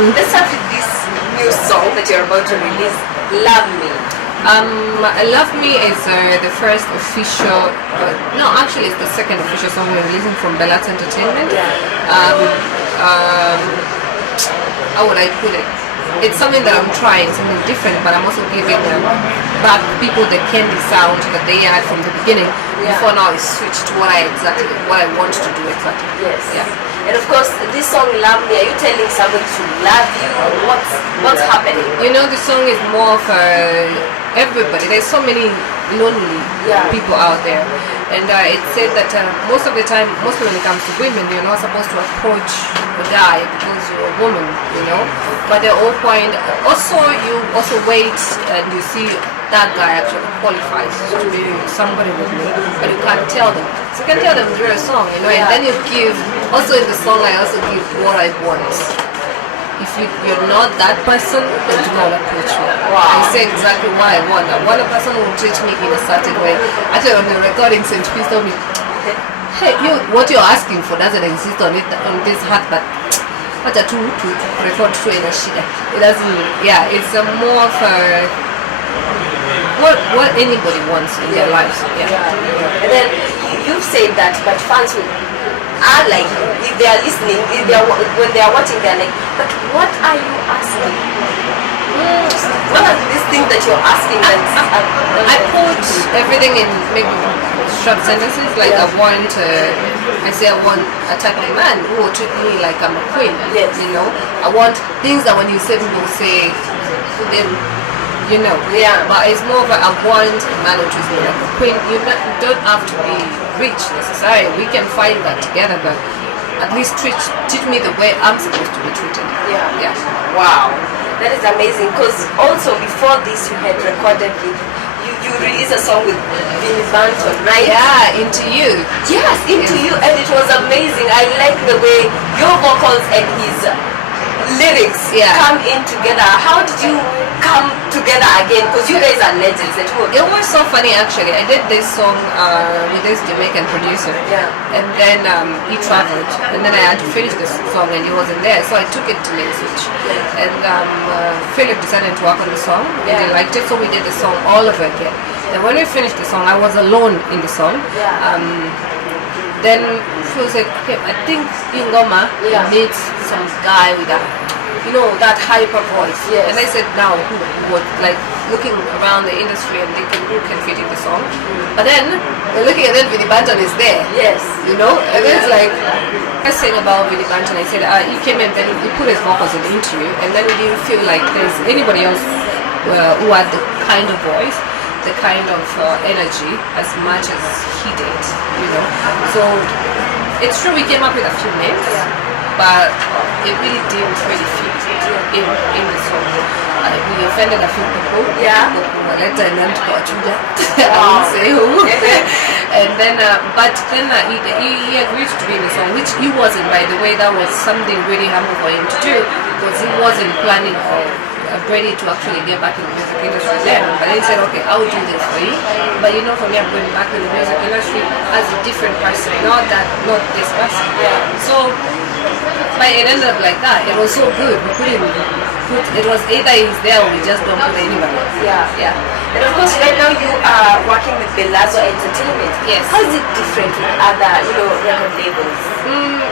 Let's start with this new song that you're about to release, Love Me. Love Me is the first official, no, actually it's the second official song we're releasing from Bellat Entertainment. How would I put it? It's something that I'm trying, something different, but I'm also giving back people the Kendi sound that they had from the beginning. Before now it's switched to what I want to do exactly. Yes. Yeah. And of course, this song "Love Me," are you telling somebody to love you, or what's happening? You know, the song is more for everybody. There's so many lonely people out there, and it said that most of the time, mostly when it comes to women, you're not supposed to approach a guy because you're a woman, you know. But the whole point, you also wait and you see that guy actually qualifies to be somebody with me, but you can't tell them. So you can tell them through a song, you know, and then you give. Also in the song, I also give what I want. If you're not that person, then do not approach me. I say exactly what I want. I want a person who will treat me in a certain way. Actually, on the recording, St. Peace told me, hey, what you're asking for doesn't exist on this heart, but what a to record through in a shida. It doesn't. Yeah, it's a more of a what anybody wants in their lives. And then you've said that, but fans are like, if they are listening, when they are watching, they're like, but what are you asking? What are these things that you're asking? I put everything in maybe short sentences. Like I want a type of man who will treat me like I'm a queen. Yes. You know, I want things that when you say, people say to them. You know, but it's more of I want a man who treats me like a queen. You don't have to be rich necessarily. We can find that together, but at least treat me the way I'm supposed to be treated. Yeah. Wow, that is amazing. Because also before this, you had recorded you released a song with Mpasho, right? Yeah, Into You. Yes, Into You, and it was amazing. I like the way your vocals and his lyrics come in together. How did you come together again? Because you guys are legends at home. It was so funny actually. I did this song with this Jamaican producer, and then he traveled, and then I had to finish this song, and he wasn't there, so I took it to Message, and Philip decided to work on the song, and he liked it, so we did the song all over again. And when we finished the song, I was alone in the song. Then Phil said, okay, I think Ingoma needs some guy with that hyper voice. Yes. And I said, now who would, like, looking around the industry and thinking who can fit in the song. But then we're looking at then Vinny Banton is there. Yes. You know? And then it's like, I was saying about Vinny Banton, I said he came in, then he put his vocals in the interview, and then we didn't feel like there's anybody else who had the kind of voice, the kind of energy as much as he did, you know. So it's true we came up with a few names, but it really didn't really fit in the song. We offended a few people. Later and then I won't say who. And then, but then he agreed to be in the song, which he wasn't, by the way. That was something really humble for him to do, because he wasn't planning or ready to actually get back in the music industry then. But he said, okay, I will do this for you. But you know, for me, I'm going back in the music industry as a different person, not this person. So, but it ended up like that. It was so good. We couldn't put, it was either he's there or we just don't put anybody else. And of course, right now you are working with Belazzo Entertainment. Yes. How is it different with other, record labels?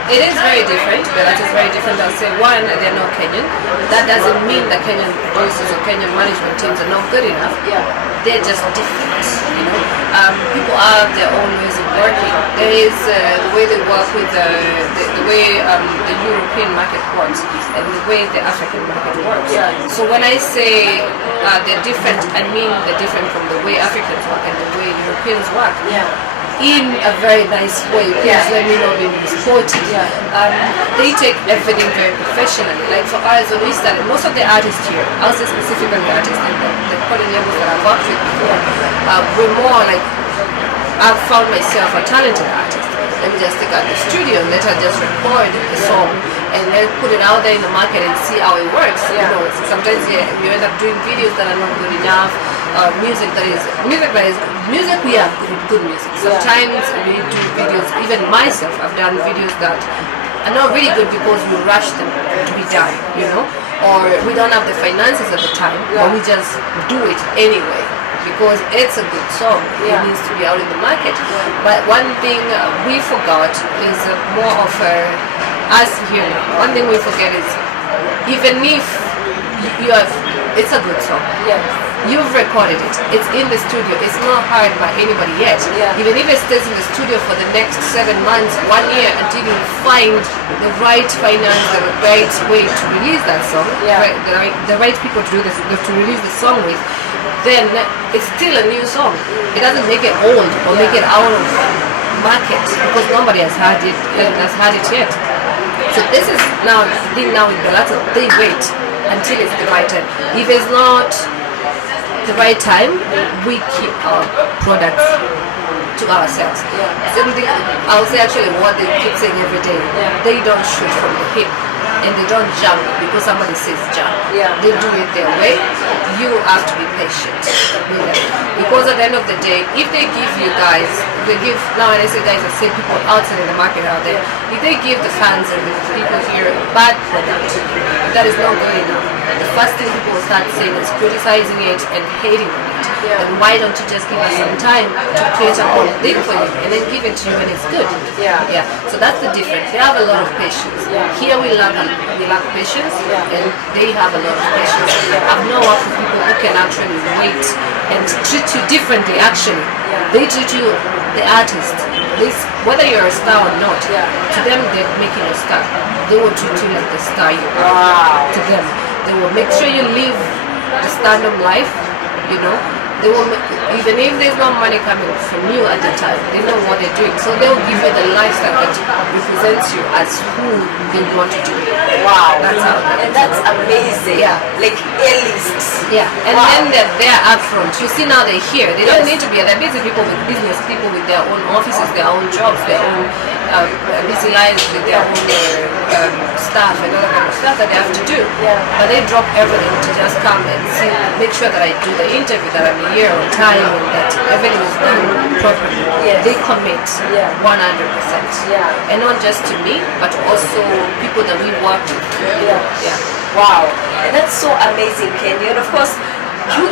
It is very different. Belazzo is very different. I'll say, one, they're not Kenyan. That doesn't mean that Kenyan producers or Kenyan management teams are not good enough. They're just different, you know. People have their own ways of working. There is the way they work with the way the European market works and the way the African market works. So when I say they're different, I mean they're different from the way Africans work and the way Europeans work. In a very nice way. Please let me not be misquoted. They take everything very professionally. Like for us, when we started, most of the artists here, I'll say specifically artists, the calling labels that I've worked with before, we're more like, I've found myself a talented artist. Let me just take out the studio and let her just record the song and then put it out there in the market and see how it works. You know, sometimes you end up doing videos that are not good enough. Music we have good music. Sometimes we do videos, even myself, I've done videos that are not really good because we rush them to be done, you know, or we don't have the finances at the time, but we just do it anyway because it's a good song. It needs to be out in the market. But one thing we forgot is more of us here now. One thing we forget is even if you have, it's a good song. You've recorded it. It's in the studio. It's not heard by anybody yet. Even if it stays in the studio for the next 7 months, 1 year, until you find the right finance, the right way to release that song, the right people to do this, to release the song with, then it's still a new song. It doesn't make it old or make it out of market because nobody has heard it yet. So this is now the thing now with Galato, they wait until it's the right time. If it's not the right time, we keep our products to ourselves. Same thing, I'll say actually what they keep saying every day. They don't shoot from the hip and they don't jump because somebody says jump. They do it their way. You have to be patient with them. Because at the end of the day, if they give you guys, they give, now when I say guys, I say people outside in the market out there, if they give the fans and the people here a bad product, that is not good enough. The first thing people will start saying is criticizing it and hating on it. And why don't you just give us some time to create a whole thing for you and then give it to you when it's good? So that's the difference. They have a lot of patience. Here we lack patience, and they have a lot of patience. I've known of people who can actually wait and treat you differently. Actually, they treat you the artist. Whether you're a star or not, to them they're making a star. They will treat you like the star you are. To them, they will make sure you live the stand-up life. You know, they will even if there's no money coming from you at the time, they know what they're doing. So they'll give you the lifestyle that represents you as who they want you to be. That's how. And that's amazing. Like A-lists. And then they're there up front. You see now they're here. They don't need to be. They're busy people with business, people with their own offices, their own jobs, their own busy lives with their own staff and all that kind of stuff that they have to do. But they drop everything to just come and see, make sure that I do the interview, that I'm here on time, and that everything is done properly. They commit 100%. And not just to me, but also people that we work with. Wow. And that's so amazing, Kendi. And of course, you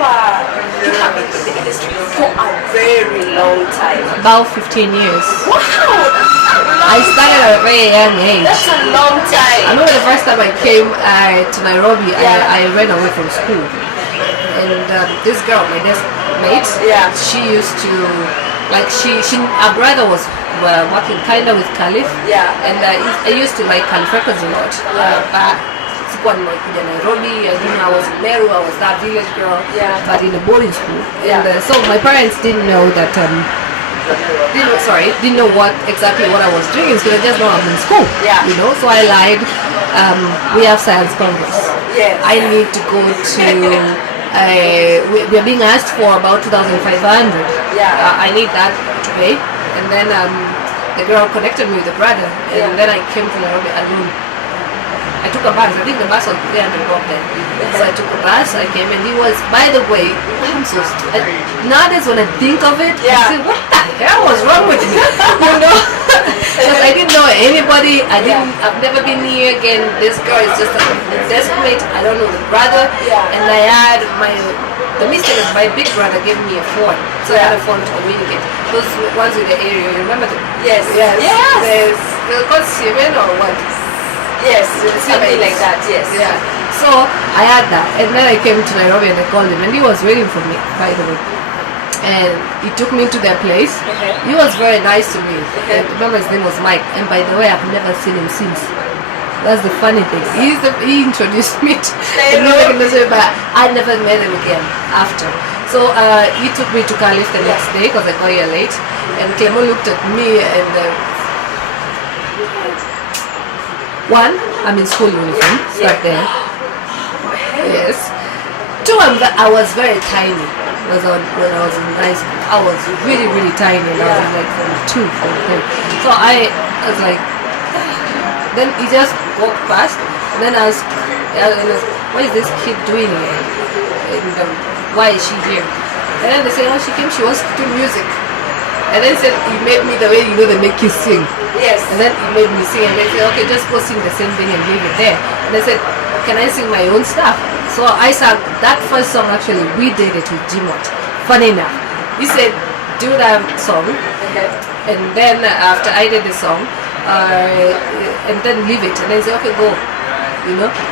have been in the industry for a very long time. About 15 years. Wow! I started at a very young age. That's a long time. I remember the first time I came to Nairobi, I ran away from school. And this girl, my desk mate, she used to, like her brother was working kind of with Caliph. And I used to like Caliph records a lot. But sikuwa nimekuja Nairobi, I was in Meru, I was that village girl, but in a boarding school. And so my parents didn't know that, didn't know what I was doing. So they just know I'm in school, you know. So I lied. We have science congress. I need to go to. We are being asked for about 2,500. I need that to pay, and then the girl connected me with the brother, and then I came to Nairobi alone. I took a bus. I think the bus was 300 then. So I took a bus. I came, and he was. By the way, I'm so stupid. Nowadays, when I think of it, I say, "What the hell was wrong with me?" You know, because I didn't know anybody. I've never been here again. This girl is just a desperate. I don't know the brother, and I had the mistake is my big brother gave me a phone, so I had a phone to communicate. Those ones with the area, you remember them? Yes. They're called Siemens or what? Yes, something like that, yes. So I had that, and then I came to Nairobi and I called him, and he was waiting for me, by the way. And he took me to their place. He was very nice to me. And remember his name was Mike, and by the way, I've never seen him since. That's the funny thing. He introduced me to but I never met him again after. So he took me to Caliph the next day because I got here late, and Clemo looked at me and one, I'm in school uniform, start there. Yes. Two, I was very tiny. When I was in high school, I was really, really tiny. And I was like from 2, from 3. So I was like, then he just walked past, and then I was, what is this kid doing here? And why is she here? And then they say, oh, she came, she wants to do music. And And then said he made me the way they make you sing. Yes. And then he made me sing, and they said, okay, just go sing the same thing and leave it there. And I said, can I sing my own stuff? So I sang that first song. Actually, we did it with Jimot. Funny enough, he said, do that song, and then after I did the song, and then leave it, and then say, okay, go.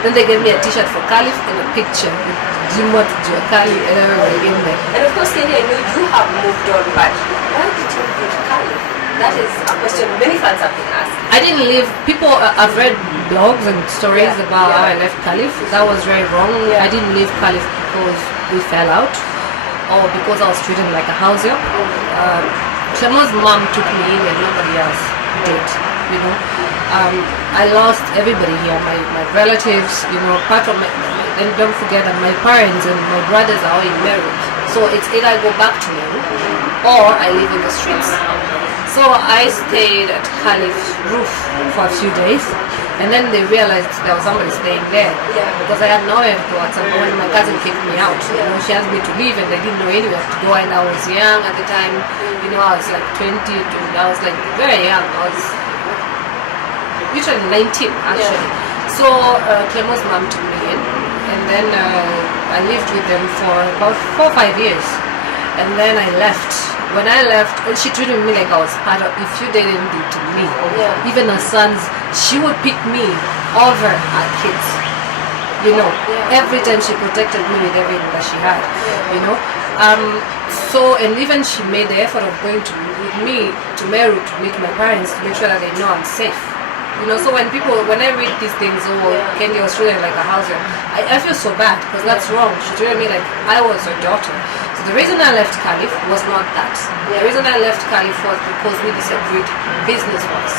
Then they gave me a T-shirt for Caliph and a picture with Jimot, Kali, and everybody in there. And of course, Kendi, I know you have moved on, but why did you leave Caliph? That is a question many fans have been asking. I didn't leave. People, I've read blogs and stories about how I left Caliph. That was very wrong. I didn't leave Caliph because we fell out or because I was treated like a house help. Clemo's mom took me in and nobody else did. I lost everybody here, my relatives, apart from and don't forget that my parents and my brothers are all in Meru. So it's either I go back to Meru or I live in the streets. So I stayed at Caliph's roof for a few days, and then they realized there was somebody staying there because I had nowhere to go. At some point, my cousin kicked me out. She asked me to leave, and they didn't know anywhere to go. And I was young at the time. I was like 20. I was like very young. I was literally 19 actually. So Clemo's mom took me in, and then I lived with them for about 4 or 5 years, and then I left. When I left, she treated me like I was part of. If you didn't do to me, even her sons, she would pick me over her kids. Every time she protected me with everything that she had. So, and even she made the effort of going with me to Meru to meet my parents to make sure that they know I'm safe. So when I read these things, Kendi was treated like a house help, I feel so bad because that's wrong. She treated me like I was her daughter. So the reason I left Caliph was not that. The reason I left Caliph was because we disagreed business-wise.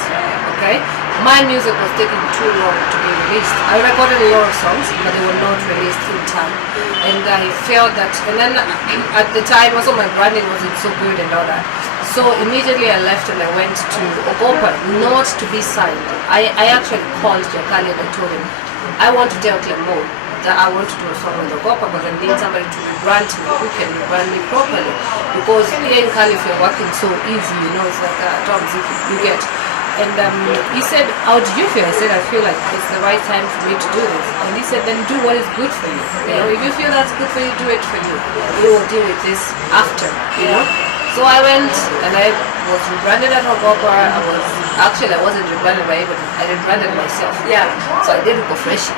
Okay? My music was taking too long to be released. I recorded a lot of songs, but they were not released in time. And I felt that, and then at the time also my branding wasn't so good and all that. So immediately I left and I went to Ogopa, not to be signed. I actually called Jakali and I told him, I want to tell Clemo that I want to do a song with Ogopa, but I need somebody to rebrand me who can rebrand me properly. Because here in Caliph you're working so easy, it's like Tom's you get. And he said, how do you feel? I said, I feel like it's the right time for me to do this. And he said, then do what is good for you. If you feel that's good for you, do it for you. We will deal with this after, So I went and I was rebranded at Ogopa. I wasn't rebranded by anybody. I rebranded myself. So I did Fresh.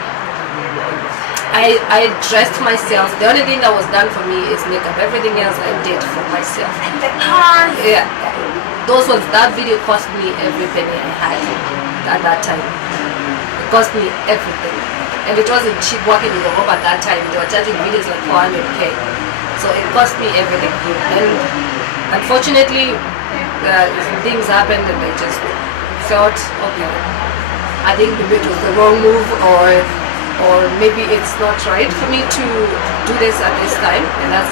I dressed myself. The only thing that was done for me is makeup. Everything else I did for myself. And the cars. That video cost me every penny I had at that time. It cost me everything. And it wasn't cheap working with Ogopa at that time. They were charging videos like 400k. So it cost me everything. And unfortunately, things happened and I just felt, okay, I think maybe it was the wrong move or maybe it's not right for me to do this at this time. And that's,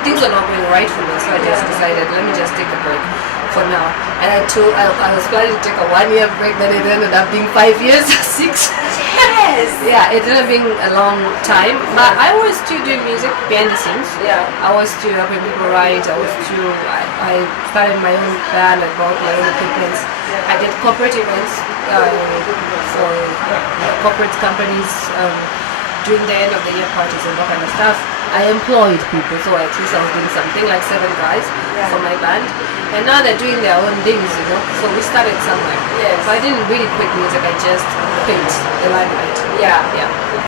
things were not going right for me. So I just decided, let me just take a break for now. And I was planning to take a 1 year break, then it ended up being 5 years, 6. Yes. Yeah, it ended up being a long time, but I was still doing music behind the scenes. I was still helping people write. I started my own band. I bought my own equipment. I did corporate events for corporate companies during the end of the year parties and that kind of stuff. I employed people, so at least I was doing something like 7 guys for my band. And now they're doing their own things, So we started somewhere. So I didn't really quit music, I just quit the limelight. Yeah.